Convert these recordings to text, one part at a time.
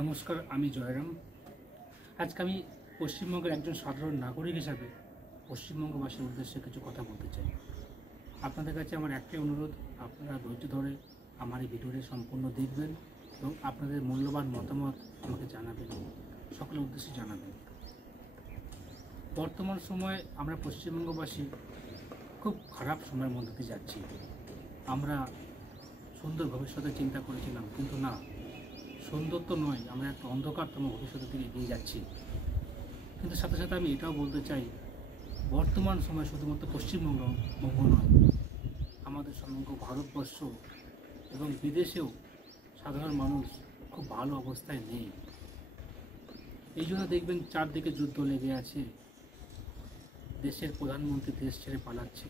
নমস্কার, আমি জয়রাম। আজকে আমি পশ্চিমবঙ্গের একজন সাধারণ নাগরিক হিসাবে পশ্চিমবঙ্গবাসীর উদ্দেশ্যে কিছু কথা বলতে চাই। আপনাদের কাছে আমার একটাই অনুরোধ, আপনারা ধৈর্য ধরে আমার এই ভিডিওটি সম্পূর্ণ দেখবেন এবং আপনাদের মূল্যবান মতামত আমাকে জানাবেন, সকলের উদ্দেশ্যে জানাবেন। বর্তমান সময়ে আমরা পশ্চিমবঙ্গবাসী খুব খারাপ সময়ের মধ্যে দিয়ে যাচ্ছি। আমরা সুন্দর ভবিষ্যতের চিন্তা করেছিলাম, কিন্তু না, সুন্দর তো নয়, আমরা একটা অন্ধকারতম ভবিষ্যতের দিকে এগিয়ে যাচ্ছি। কিন্তু সাথে সাথে আমি এটাও বলতে চাই, বর্তমান সময় শুধুমাত্র পশ্চিমবঙ্গ নয়, আমাদের সমগ্র ভারতবর্ষ এবং বিদেশেও সাধারণ মানুষ খুব ভালো অবস্থায় নেই। এই জন্য দেখবেন চারদিকে যুদ্ধ লেগে আছে, দেশের প্রধানমন্ত্রী দেশ ছেড়ে পালাচ্ছে।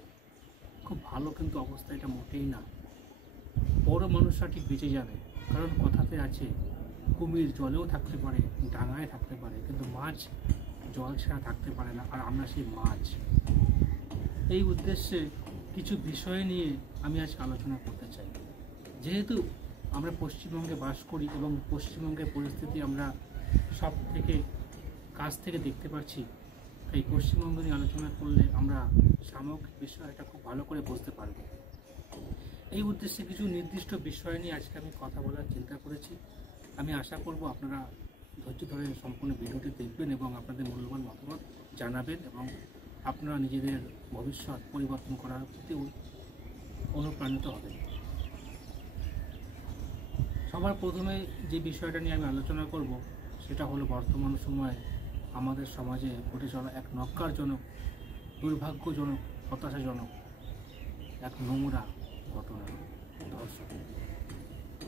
খুব ভালো কিন্তু অবস্থা এটা মোটেই না। বড় মানুষরা ঠিক বেঁচে যাবে, কারণ কথাতে আছে, কুমির জলেও থাকতে পারে, ডাঙায় থাকতে পারে, কিন্তু মাছ জল ছাড়া থাকতে পারে না, আর আমরা সেই মাছ। এই উদ্দেশ্যে কিছু বিষয় নিয়ে আমি আজকে আলোচনা করতে চাই। যেহেতু আমরা পশ্চিমবঙ্গে বাস করি এবং পশ্চিমবঙ্গের পরিস্থিতি আমরা সব থেকে কাছ থেকে দেখতে পাচ্ছি, তাই পশ্চিমবঙ্গ নিয়ে আলোচনা করলে আমরা সামগ্রিক বিষয়টা খুব ভালো করে বুঝতে পারব। এই উদ্দেশ্যে কিছু নির্দিষ্ট বিষয় নিয়ে আজকে আমি কথা বলার চিন্তা করেছি। আমি আশা করব আপনারা ধৈর্য ধরে সম্পূর্ণ ভিডিওটি দেখবেন এবং আপনাদের মূল্যবান মতামত জানাবেন এবং আপনারা নিজেদের ভবিষ্যৎ পরিবর্তন করার প্রতি অনুপ্রাণিত হবেন। সবার প্রথমে যে বিষয়টা নিয়ে আমি আলোচনা করব সেটা হলো বর্তমান সময়ে আমাদের সমাজে ঘটে চলা এক নক্কারজনক, দুর্ভাগ্যজনক, হতাশাজনক এক নোংরা ঘটনা, ধর্ষণ।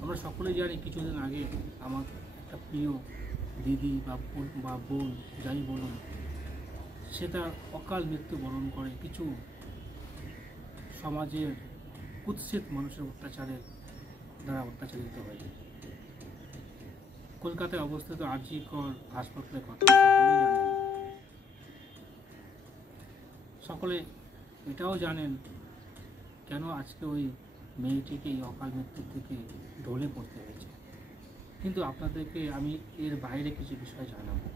আমরা সকলেই জানি, কিছুদিন আগে আমার একটা প্রিয় দিদি বা বোন যাই বলুন, সে তার অকাল মৃত্যুবরণ করে কিছু সমাজের কুৎসিত মানুষের অত্যাচারের দ্বারা অত্যাচারিত হয়। কলকাতায় অবস্থিত আর.জি. কর হাসপাতালের কথা সকলেই জানেন। সকলে এটাও জানেন কেন আজকে ওই মেয়েটিকে এই অকাল মৃত্যুর থেকে ঢলে পড়তে হয়েছে। কিন্তু আপনাদেরকে আমি এর বাইরে কিছু বিষয় জানাবো।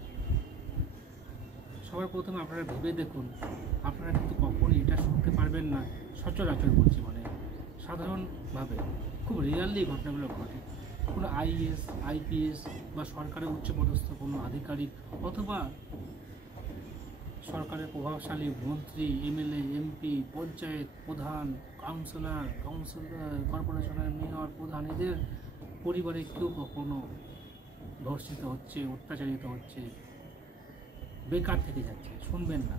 সবার প্রথমে আপনারা ভেবে দেখুন, আপনারা কিন্তু কখনই এটা শুনতে পারবেন না, সচরাচর বলছি, মানে সাধারণভাবে খুব রিয়ারলি ঘটনাগুলো ঘটে। কোনো আইএস, আইপিএস বা সরকারের উচ্চপদস্থ কোনো আধিকারিক অথবা সরকারের প্রভাবশালী মন্ত্রী, এমএলএ, এমপি, পঞ্চায়েত প্রধান, কাউন্সিলর, কর্পোরেশনের মেয়র, প্রধান, এদের পরিবারে কেউ কখনো ধর্ষিত হচ্ছে, অত্যাচারিত হচ্ছে, বেকার থেকে যাচ্ছে, শুনবেন না।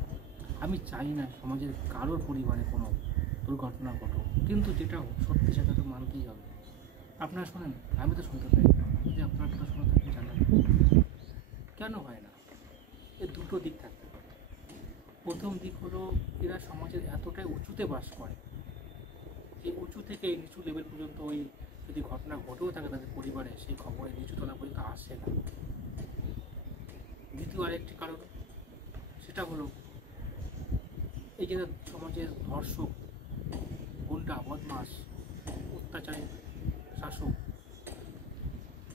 আমি চাই না সমাজের কারোর পরিবারে কোনো দুর্ঘটনা ঘটুক, কিন্তু যেটা সত্যি সেটা তো মানতেই হবে। আপনারা শোনেন, আমি তো শুনতে পাই না, যদি আপনারা তো শুনে থাকেন জানেন কেন হয় না। এর দুটো দিক থাকতে পারে। প্রথম দিক হলো, এরা সমাজের এতটাই উঁচুতে বাস করে, এই উঁচু থেকে এই নিচু লেভেল পর্যন্ত ওই যদি ঘটনা ঘটেও থাকে তাদের পরিবারে, সেই খবরে নিচুতলা পর্যন্ত আসে না। দ্বিতীয় আরেকটি কারণ, সেটা হলো এই যে সমাজের ধর্ষক, গুন্ডা, বদমাস, অত্যাচারী শাসক,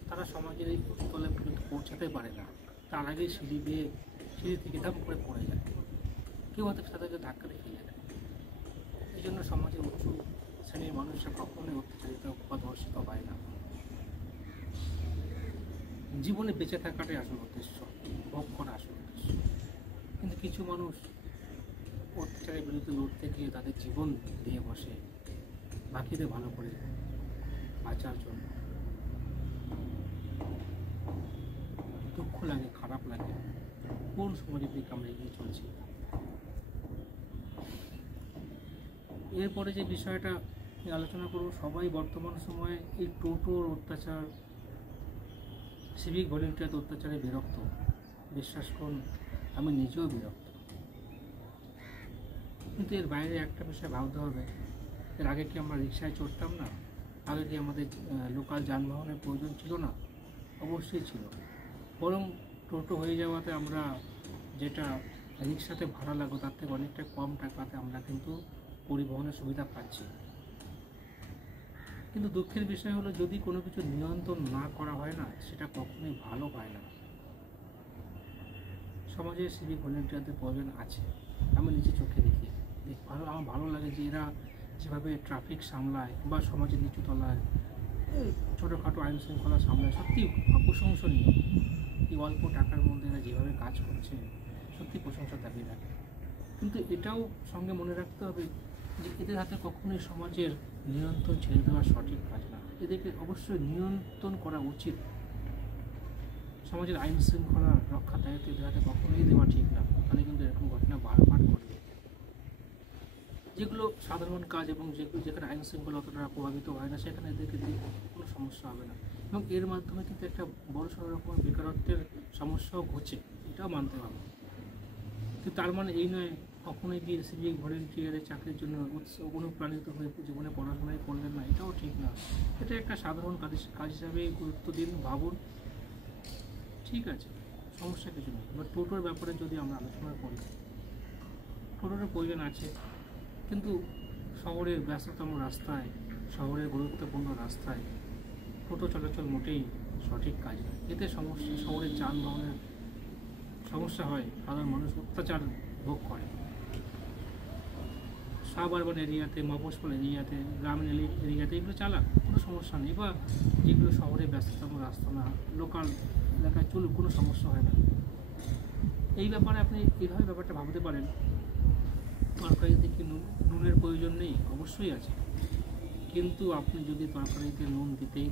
তারা সমাজের এই উচ্চতলায় পর্যন্ত পৌঁছাতে পারে না, তার আগে সিঁড়ি থেকে ধাপ করে পড়ে যায়, কেউ হয়তো তাদেরকে ধাক্কা দিয়ে ফেলে দেয়। এই জন্য সমাজের উঁচু শ্রেণীর মানুষরা কখনোই অত্যাচারিত বা ধর্ষিত হয় না। জীবনে বেঁচে থাকাটাই আসল উদ্দেশ্য, ভোগ করা আসল উদ্দেশ্য। কিন্তু কিছু মানুষ অত্যাচারের বিরুদ্ধে লড়তে গিয়ে তাদের জীবন দিয়ে বসে বাকিদের ভালো করে বাঁচার জন্য। দুঃখ লাগে, খারাপ লাগে, কোন সমাজের দিকে আমরা এগিয়ে চলছি। এরপরে যে বিষয়টা আলোচনা করব, সবাই বর্তমান সময়ে এই টোটোর অত্যাচার, সিভিক ভলেন্টিয়ার অত্যাচারে বিরক্ত। বিশ্বাস করুন, আমি নিজেও বিরক্ত। কিন্তু এর বাইরে একটা বিষয় ভাবতে হবে, এর আগে কি আমরা রিক্সায় চড়তাম না? আগে কি আমাদের লোকাল যানবাহনের প্রয়োজন ছিল না? অবশ্যই ছিল। বরং টোটো হয়ে যাওয়াতে আমরা যেটা রিক্সাতে ভাড়া লাগো তার থেকে অনেকটা কম টাকাতে আমরা কিন্তু পরিবহনের সুবিধা পাচ্ছি। কিন্তু দুঃখের বিষয় হলো, যদি কোনো কিছু নিয়ন্ত্রণ না করা হয় না, সেটা কখনোই ভালো হয় না। সমাজে সিভিক ভলেন্টিয়ারদের প্রয়োজন আছে, আমি নিজে চোখে দেখি। আমার ভালো লাগে যে এরা যেভাবে ট্রাফিক সামলায় বা সমাজের নিচু তলায় ছোটোখাটো আইন শৃঙ্খলা সামলায়, সত্যি প্রশংসনীয়। এই অল্প টাকার মধ্যে এরা যেভাবে কাজ করছে, সত্যি প্রশংসা দাবি রাখে। কিন্তু এটাও সঙ্গে মনে রাখতে হবে যে এদের হাতে কখনোই সমাজের নিয়ন্ত্রণ ছেড়ে দেওয়া সঠিক কাজ না। এদেরকে অবশ্যই নিয়ন্ত্রণ করা উচিত। সমাজের আইন শৃঙ্খলা রক্ষা দায়িত্ব এদের হাতে কখনোই দেওয়া ঠিক না। তাহলে কিন্তু এরকম ঘটনা বারবার ঘটবে। যেগুলো সাধারণ কাজ এবং যেখানে আইন শৃঙ্খলা অতটা প্রভাবিত হয় না, সেখানে এদেরকে দিয়ে কোনো সমস্যা হবে না। এবং এর মাধ্যমে কিন্তু একটা বড় সড় রকমের বেকারত্বের সমস্যাও ঘটছে, এটাও মানতে হবে। কিন্তু তার মানে এই নয় কখনোই গিয়ে সিভিক ভলেন্টিয়ারের চাকরির জন্য অনুপ্রাণিত হয়ে জীবনে পড়াশোনাই করলেন না, এটাও ঠিক না। এটা একটা সাধারণ কাজ হিসাবে গুরুত্ব দিন, ভাবুন, ঠিক আছে, সমস্যা কিছু নেই। এবার টোটোর ব্যাপারে যদি আমরা আলোচনা করি, টোটোর প্রয়োজন আছে, কিন্তু শহরের ব্যস্ততম রাস্তায়, শহরের গুরুত্বপূর্ণ রাস্তায় টোটো চলাচল মোটেই সঠিক কাজ নয়। এতে শহরের যানবাহনের সমস্যা হয়, সাধারণ মানুষ অত্যাচার ভোগ করে। সাব আরবান এরিয়াতে, মফস্বল এরিয়াতে, গ্রামীণ এরিয়াতে এগুলো চালাক, কোনো সমস্যা নেই। বা যেগুলো শহরে ব্যস্ততম রাস্তা না, লোকাল এলাকায় চলুক, কোনো সমস্যা হয় না। এই ব্যাপারে আপনি এইভাবে ব্যাপারটা ভাবতে পারেন। তরকারিতে কি নুনের প্রয়োজন নেই? অবশ্যই আছে। কিন্তু আপনি যদি তরকারিতে নুন দিতেই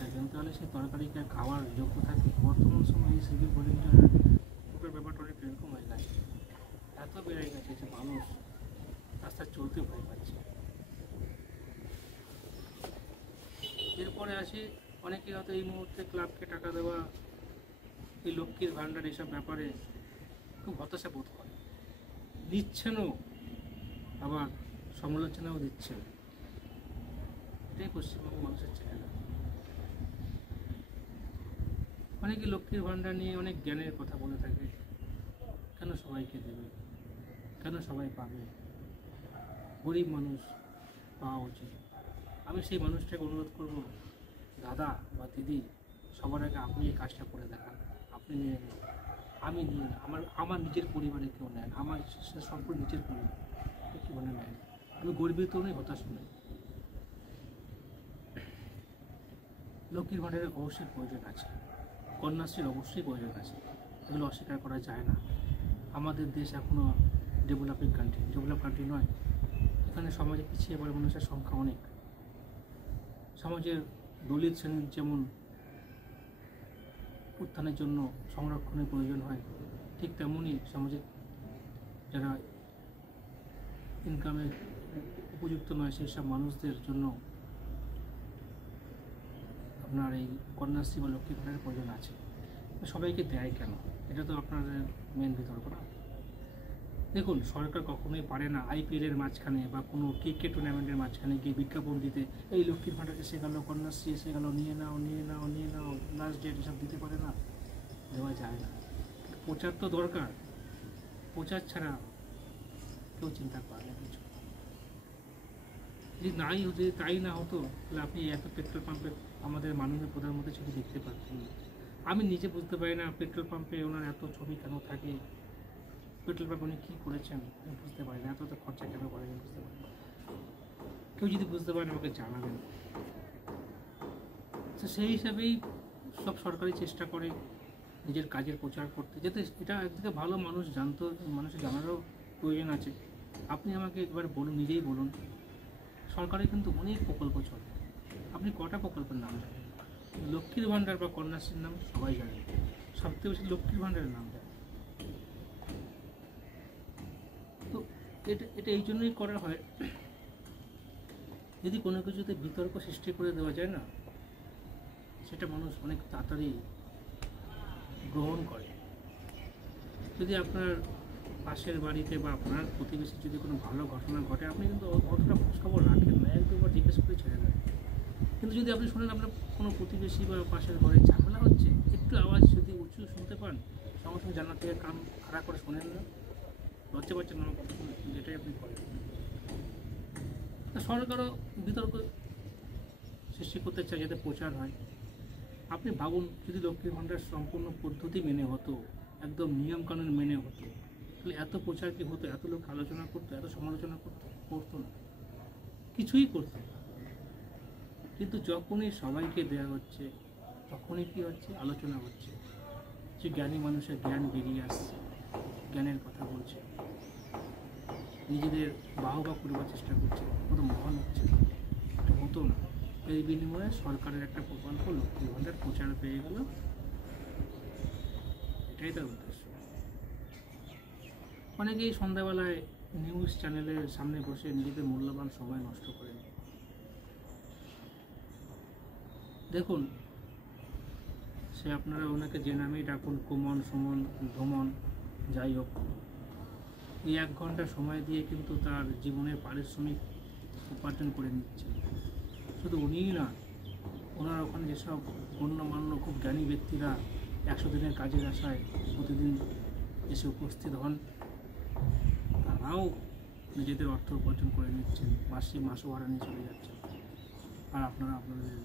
থাকেন, তাহলে সেই তরকারিকে খাওয়ার যোগ্য থাকে? বর্তমান সময়ে এই সিভিক ভলেন্টিয়ারের ব্যাপারটা অনেক এরকম হয়ে গেছে, এত বেড়ে গেছে যে মানুষ রাস্তায় চলতে ভয় পাচ্ছে। এরপরে আসি, অনেকে হয়তো এই মুহূর্তে ক্লাবকে টাকা দেওয়া, এই লক্ষ্মীর ভাণ্ডার এসব ব্যাপারে খুব হতাশা বোধ করে, দিচ্ছেনও, আবার সমালোচনাও দিচ্ছেন। এটাই পশ্চিমবঙ্গ মানুষের চেহারা। অনেকে লক্ষ্মীর ভাণ্ডার নিয়ে অনেক জ্ঞানের কথা বলে থাকে, কেন সবাইকে দেবে, কেন সবাই পাবে, গরিব মানুষ পাওয়া উচিত। আমি সেই মানুষটাকে অনুরোধ করব, দাদা বা দিদি, সবার আগে আপনি এই কাজটা করে দেখান। আপনি নিয়ে নেন, আমি নিয়ে আমার নিজের পরিবারে কেউ নেন, আমার সম্পূর্ণ নিজের পরিবার কী মনে নেন। আমি গর্বিত নই, হতাশ নই। লক্ষ্মীর ভাণ্ডারের অবশ্যই প্রয়োজন আছে, কন্যাশ্রীর অবশ্যই প্রয়োজন আছে, এগুলো অস্বীকার করা যায় না। আমাদের দেশ এখনও ডেভেলপ কান্ট্রি নয়। এখানে সমাজে পিছিয়ে পড়া মানুষের সংখ্যা অনেক। সমাজের দলিত শ্রেণীর যেমন উত্থানের জন্য সংরক্ষণের প্রয়োজন হয়, ঠিক তেমনই সমাজে যারা ইনকামের উপযুক্ত নয় সেই সব মানুষদের জন্য আপনার এই কন্যাশ্রী বা লক্ষ্মী ভাণ্ডারের প্রয়োজন আছে। সবাইকে দেয় কেন, এটা তো আপনার মেন বিতর্ক না। দেখুন, সরকার কখনোই পারে না আইপিএলের মাঝখানে বা কোনো ক্রিকেট টুর্নামেন্টের মাঝখানে গিয়ে বিজ্ঞাপন দিতে, এই লক্ষ্মীর ভাণ্ডার এসে গেল, কন্যাশ্রী এসে গেল, নিয়ে নাও, লাস্ট ডেট, এসব দিতে পারে না, দেওয়া যায় না। প্রচার তো দরকার, প্রচার ছাড়া কেউ চিন্তা করে না কিছু। যদি তাই না হতো, তাহলে আপনি এত পেট্রোল পাম্পে আমাদের মাননীয় প্রধানমন্ত্রী ছবি দেখতে পাচ্ছেন না। আমি নিজে বুঝতে পারি না পেট্রোল পাম্পে ওনার এত ছবি কেন থাকে, পেট্রোল পাম্প উনি কী করেছেন আমি বুঝতে পারি না, এত খরচা কেন করেন বুঝতে পারি না। কেউ যদি বুঝতে পারেন আমাকে জানাবেন। তো সেই হিসাবেই সব সরকারি চেষ্টা করে নিজের কাজের প্রচার করতে, যাতে এটা একদিকে ভালো মানুষের জানারও প্রয়োজন আছে। আপনি আমাকে একবার বলুন, নিজেই বলুন, সরকারে কিন্তু অনেক প্রকল্প চলে, আপনি কটা প্রকল্পের নাম জানেন? লক্ষ্মীর ভাণ্ডার বা কন্যাশ্রীর নাম সবাই জানেন, সবথেকে বেশি লক্ষ্মীর ভাণ্ডারের নাম জানেন। তো এটা এই জন্যই করা হয়, যদি কোনো কিছুতে বিতর্ক সৃষ্টি করে দেওয়া যায় না, সেটা মানুষ অনেক তাড়াতাড়ি গ্রহণ করে। যদি আপনার পাশের বাড়িতে বা আপনার প্রতিবেশীর যদি কোনো ভালো ঘটনা ঘটে, আপনি কিন্তু অতটা খোঁজখবর রাখেন না, এক দুবার জিজ্ঞেস করে ছেড়ে দেন। কিন্তু যদি আপনি শোনেন আপনার কোনো প্রতিবেশী বা পাশের ঘরে ঝামেলা হচ্ছে, একটু আওয়াজ যদি উঁচু শুনতে পান, সঙ্গে সঙ্গে জানলা থেকে কান খাড়া করে শোনেন না, লজ্জা পাচ্ছেন না, যেটাই আপনি করেন। তা সরকারও বিতর্ক সৃষ্টি করতে চায় যাতে প্রচার হয়। আপনি ভাবুন, যদি লক্ষ্মীর ভাণ্ডার সম্পূর্ণ পদ্ধতি মেনে হতো, একদম নিয়মকানুন মেনে হতো, তাহলে এত প্রচার কি হতো? এত লোক আলোচনা করতো, এত সমালোচনা করতো না, কিছুই করতো না। কিন্তু যখনই সবাইকে দেওয়া হচ্ছে, তখনই কি হচ্ছে? আলোচনা হচ্ছে, যে জ্ঞানী মানুষের জ্ঞান বেরিয়ে আসছে, জ্ঞানের কথা বলছে, নিজেদের বাহবা করবার চেষ্টা করছে, কত মহান হচ্ছে। এটা হতো না। এই বিনিময়ে সরকারের একটা প্রকল্প লক্ষ্মীর ভাণ্ডার প্রচার পেয়ে গেল, এটাই তার উদ্দেশ্য। অনেকেই সন্ধ্যাবেলায় নিউজ চ্যানেলের সামনে বসে নিজেদের মূল্যবান সময় নষ্ট করে। দেখুন, সে আপনারা ওনাকে যে নামেই ডাকুন, কুমন, সুমন, ধমন, যাই হোক, এই 1 ঘন্টা সময় দিয়ে কিন্তু তার জীবনের পারিশ্রমিক উপার্জন করে নিচ্ছেন। শুধু উনিই না, ওনার ওখানে যেসব গণ্যমান্য খুব জ্ঞানী ব্যক্তিরা 100 দিনের কাজের আশায় প্রতিদিন এসে উপস্থিত হন, তারাও নিজেদের অর্থ উপার্জন করে নিচ্ছেন, মাসোহারা নিয়ে চলে যাচ্ছেন। আর আপনারা আপনাদের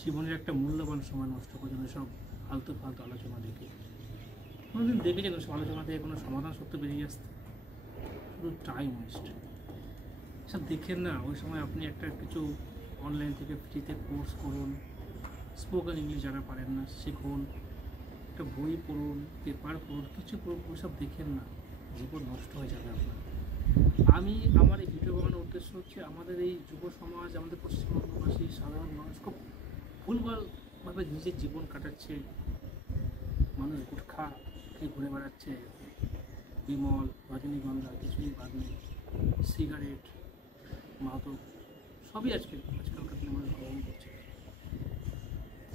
জীবনের একটা মূল্যবান সময় নষ্ট করছেন এসব ফালতু আলোচনা দেখে। কোনোদিন দেখেছেন ওসব আলোচনা থেকে কোনো সমাধান সত্য বেরিয়ে আসতে? শুধু টাইম ওয়েস্ট। সব দেখেন না, ওই সময় আপনি একটা কিছু অনলাইন থেকে ফ্রিতে কোর্স করুন, স্পোকেন ইংলিশ যারা পারেন না শিখুন, একটা বই পড়ুন, পেপার পড়ুন, কিছু পড়ুন, ওইসব দেখেন না, জীবন নষ্ট হয়ে যাবে আপনার। আমার এই ভিডিও বানানোর উদ্দেশ্য হচ্ছে আমাদের এই যুব সমাজ, আমাদের পশ্চিমবঙ্গবাসী সাধারণ মানুষ খুব ভুলভালভাবে নিজের জীবন কাটাচ্ছে। মানুষ গুটখা খেয়ে ঘুরে বেড়াচ্ছে, বিমল, রজনীগন্ধা, কিছুই বাদ নেই, সিগারেট, মাদক, সবই আজকালকার দিনে মানুষ গ্রহণ করছে।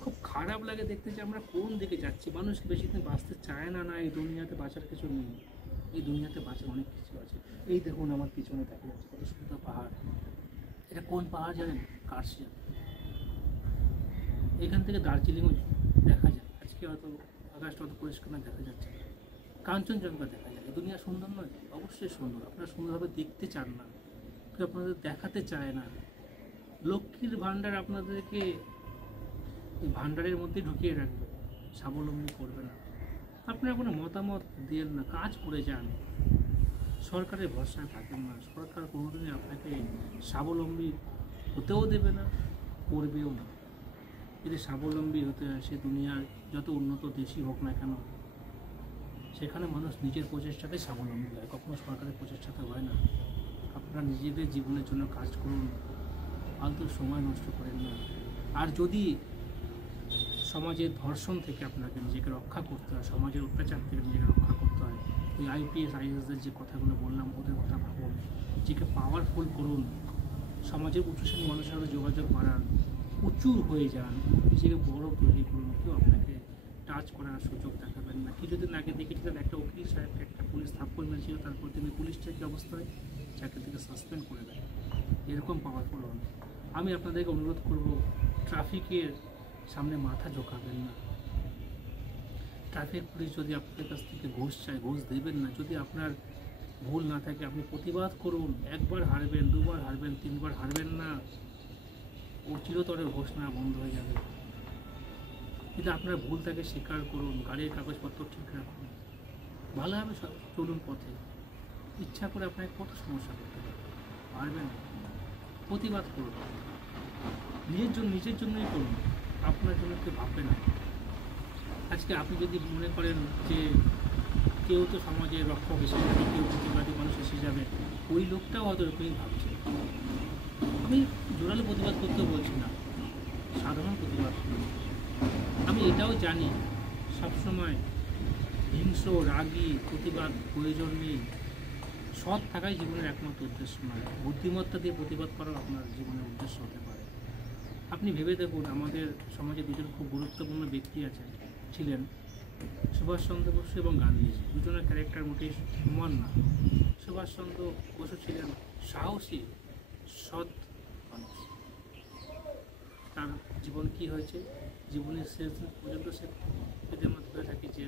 খুব খারাপ লাগে দেখতে যে আমরা কোন দিকে যাচ্ছি। মানুষ বেশি দিন বাঁচতে চায় না। এই দুনিয়াতে বাঁচার কিছু নেই, এই দুনিয়াতে বাঁচার অনেক কিছু আছে। এই দেখুন আমার পিছনে দেখা যাচ্ছে কত সুন্দর পাহাড়। এটা কোন পাহাড় জানেন? কার্শিয়াং। এখান থেকে দার্জিলিংও দেখা যায়। আজকে হয়তো আকাশটা অত পরিষ্কার না, দেখা যাচ্ছে না। কাঞ্চনজঙ্ঘা দেখা যায়। দুনিয়া সুন্দর নয়? অবশ্যই সুন্দর। আপনারা সুন্দরভাবে দেখতে চান না, কেউ আপনাদের দেখাতে চায় না। লক্ষ্মীর ভাণ্ডার আপনাদেরকে এই ভাণ্ডারের মধ্যে ঢুকিয়ে রাখবে, স্বাবলম্বী করবে না। আপনারা কোনো মতামত দেন না, কাজ করে যান, সরকারের ভরসায় থাকেন না। সরকার কোনোদিনই আপনাকে স্বাবলম্বী হতেও দেবে না, করবেও না। যদি স্বাবলম্বী হতে হয়, সে দুনিয়ার যত উন্নত দেশই হোক না কেন, সেখানে মানুষ নিজের প্রচেষ্টাতে স্বাবলম্বী হয়, কখনো সরকারের প্রচেষ্টাতে হয় না। আপনারা নিজেদের জীবনের জন্য কাজ করুন, ফালতু সময় নষ্ট করেন না। আর যদি সমাজের ধর্ষণ থেকে আপনাকে নিজেকে রক্ষা করতে হয়, সমাজের অত্যাচার থেকে নিজেকে রক্ষা করতে হয়, ওই IPS IASদের যে কথাগুলো বললাম, ওদের কথা ভাবুন, নিজেকে পাওয়ারফুল করুন, সমাজের উঁচু শ্রেণীর মানুষের সাথে যোগাযোগ বাড়ান, উঁচু হয়ে যান, নিজেকে বড় তৈরি করুন। কেউ আপনাকে টাচ করার সুযোগ দেখাবেন না। কিছুদিন আগে দেখেছিলেন একটা উকিল সাহেবকে একটা পুলিশ থাপ্পড় মেরেছিল, তারপর তিনি পুলিশটা কী অবস্থায় চাকরি থেকে সাসপেন্ড করে দেয়। এরকম পাওয়ারফুল হন। আমি আপনাদেরকে অনুরোধ করব, ট্রাফিকের সামনে মাথা ঝোঁকাবেন না। ট্রাফিক পুলিশ যদি আপনাদের কাছ থেকে ঘুষ চায়, ঘুষ দেবেন না। যদি আপনার ভুল না থাকে, আপনি প্রতিবাদ করুন। 1 বার হারবেন, 2 বার হারবেন, 3 বার হারবেন না, ও চিরতরের ঘোষণা বন্ধ হয়ে যাবে। যদি আপনার ভুল থাকে স্বীকার করুন, গাড়ির কাগজপত্র ঠিক রাখুন, ভালোভাবে চলুন পথে। ইচ্ছা করে আপনাকে কত সমস্যা করতে পারবেন না। প্রতিবাদ করুন, নিজের জন্যই করুন, আপনার জন্য কেউ ভাববে না। আজকে আপনি যদি মনে করেন যে কেউ তো সমাজের রক্ষক এসে যাবে, কেউ প্রতিবাদী মানুষ এসে যাবে, ওই লোকটাও হয়তো এরকমই ভাবছে। আমি জোরালো প্রতিবাদ করতেও বলছি না, সাধারণ প্রতিবাদ করুন। আমি এটাও জানি সবসময় হিংস্র রাগী প্রতিবাদ প্রয়োজন নেই। সৎ থাকাই জীবনের একমাত্র উদ্দেশ্য নয়, বুদ্ধিমত্তা দিয়ে প্রতিবাদ করাও আপনার জীবনের উদ্দেশ্য হতে পারে। আপনি ভেবে দেখুন, আমাদের সমাজে দুজন খুব গুরুত্বপূর্ণ ব্যক্তি ছিলেন, সুভাষচন্দ্র বসু এবং গান্ধীজি। দুজনের ক্যারেক্টার মোটেই সমান না। সুভাষচন্দ্র বসু ছিলেন সাহসী, সৎ মানুষ। তার জীবন কি হয়েছে, জীবনের শেষ পর্যন্ত সে যদি আমরা ধরে থাকি যে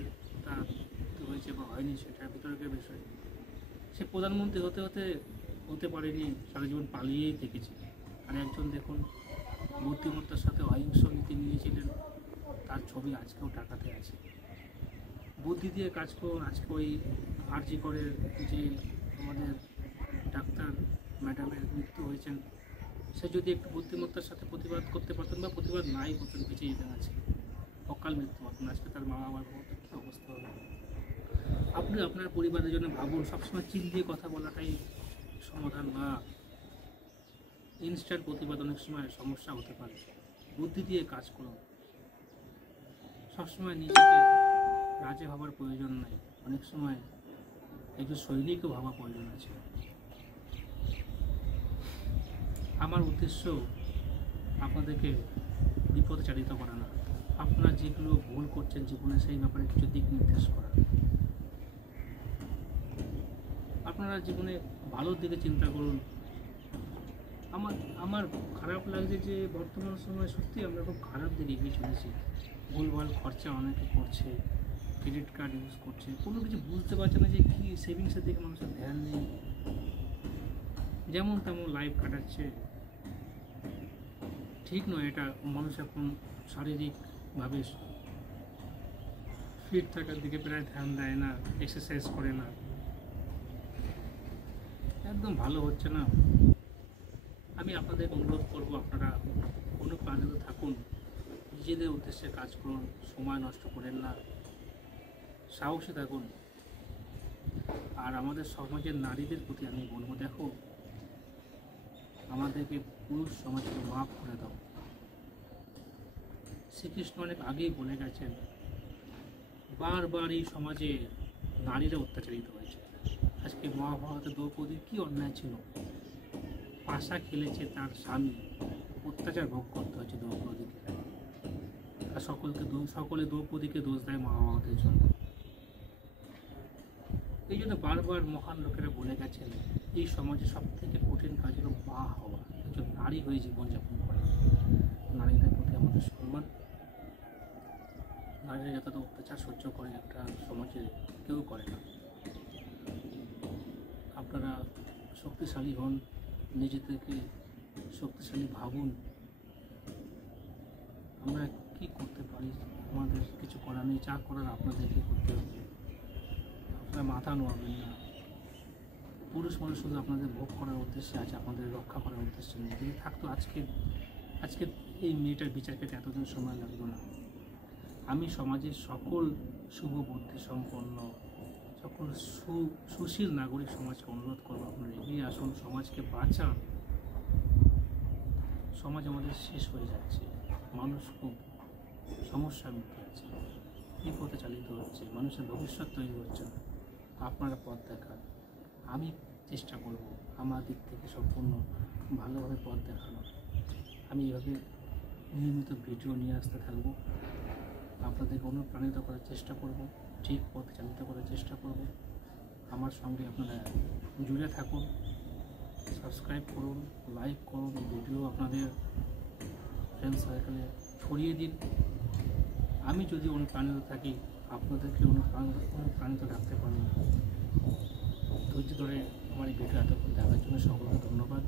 তার মৃত্যু হয়েছে বা হয়নি, সেটা বিতর্কের বিষয়। সে প্রধানমন্ত্রী হতে হতে হতে পারেনি, সারা জীবন পালিয়েই থেকেছে। আর একজন দেখুন বুদ্ধিমত্তার সাথে অহিংস নীতি নিয়েছিলেন, তার ছবি আজকেও টাকাতে আছে। বুদ্ধি দিয়ে কাজ করুন। আজকে ওই আরজি করে যে আমাদের ডাক্তার ম্যাডামের মৃত্যু হয়েছেন, সে যদি একটু বুদ্ধিমত্তার সাথে প্রতিবাদ করতে পারতেন বা প্রতিবাদ নাই করতেন, বেঁচে যেতেন আছে, অকাল মৃত্যু হতেন। আজকে তার মা বাবার কী অবস্থা হবে। আপনি আপনার পরিবারের জন্য ভাবুন। সবসময় চিল দিয়ে কথা বলাটাই সমাধান না। ইনস্ট্যান্ট প্রতিবাদ অনেক সময় সমস্যা হতে পারে। বুদ্ধি দিয়ে কাজ করুন। সবসময় নিজেকে রাজে ভাবার প্রয়োজন নাই, অনেক সময় একজন সৈনিকও ভাবা প্রয়োজন আছে। আমার উদ্দেশ্য আপনাদেরকে বিপদে চালিত করা না, আপনারা যেগুলো ভুল করছেন জীবনে সেই ব্যাপারে কিছু দিক নির্দেশ করা। আপনারা জীবনে ভালোর দিকে চিন্তা করুন। আমার খারাপ লাগছে যে বর্তমান সময়ে সত্যি আমরা খুব খারাপ দিকে এগিয়ে চলেছি। ভুলভাল খরচা অনেকে করছে, ক্রেডিট কার্ড ইউজ করছে, কোনো কিছু বুঝতে পারছে না যে কী সেভিংসের দিকে মানুষের ধ্যান নেই, যেমন তেমন লাইফ কাটাচ্ছে। ঠিক নয় এটা। মানুষ এখন শারীরিকভাবে ফিট থাকার দিকে প্রায় ধ্যান দেয় না, এক্সারসাইজ করে না, একদম ভালো হচ্ছে না। আমি আপনাদের অনুরোধ করবো, আপনারা অনুপ্রাণিত থাকুন, নিজেদের উদ্দেশ্যে কাজ করুন, সময় নষ্ট করেন না, সাহসী থাকুন। আর আমাদের সমাজের নারীদের প্রতি আমি বলবো, দেখো আমাদেরকে পুরুষ সমাজকে মাফ করে দাও। শ্রীকৃষ্ণ অনেক আগেই বলে গেছেন, বারবার এই সমাজে নারীরা অত্যাচারিত হয়েছে। আজকে মহাভারতে দ্রৌপদীর কী অন্যায় ছিল, পাশা খেলেছে তার স্বামী, অত্যাচার ভোগ করতে হয়েছে দ্রৌপদীকে। আর সকলে দ্রৌপদীকে দোষ দেয় মহাভারতের জন্য। এই জন্য বারবার মহান লোকেরা বলে গেছেন, এই সমাজে সব থেকে কঠিন কাজ হলো মা হওয়া, একজন নারী হয়ে জীবনযাপন করা। নারীদের প্রতি আমাদের সম্মান। নারীরা যতটা অত্যাচার সহ্য করে একটা সমাজে কেউ করে না। আপনারা শক্তিশালী হন, নিজেদেরকে শক্তিশালী ভাবুন। আমরা কি করতে পারি, আমাদের কিছু করার নেই, যা করার আপনাদেরকে করতে হবে। আপনারা মাথা নোয়াবেন না। পুরুষ মানুষ শুধু আপনাদের ভোগ করার উদ্দেশ্যে আছে, আপনাদের রক্ষা করার উদ্দেশ্যে নেই। যদি থাকতো আজকে এই মেয়েটার বিচার পেতে এতদিন সময় লাগতো না। আমি সমাজের সকল শুভ বুদ্ধি সম্পন্ন, সকল সুশীল নাগরিক সমাজকে অনুরোধ করবো, আপনারা এগিয়ে আসুন, সমাজকে বাঁচান। সমাজ আমাদের শেষ হয়ে যাচ্ছে, মানুষ খুব সমস্যার মধ্যে আছে, বিপদে চালিত হচ্ছে, মানুষের ভবিষ্যৎ তৈরি হচ্ছে না। আপনারা পথ দেখান, আমি চেষ্টা করব আমার দিক থেকে সম্পূর্ণ ভালোভাবে পথ দেখানোর। আমি এভাবে নিয়মিত ভিডিও নিয়ে আসতে থাকব, আপনাদেরকে অনুপ্রাণিত করার চেষ্টা করব, ঠিক পথে চালিত করার চেষ্টা করব। আমার সঙ্গে আপনারা জুড়ে থাকুন, সাবস্ক্রাইব করুন, লাইক করুন, ভিডিও আপনাদের ফ্রেন্ড সার্কেলে ছড়িয়ে দিন। আমি যদি অনুপ্রাণিত থাকি, আপনাদেরকে অনুপ্রাণিত রাখতে পারব। ধৈর্য ধরে আমার এই ভিডিও এতক্ষণ দেখার জন্য সকলকে ধন্যবাদ।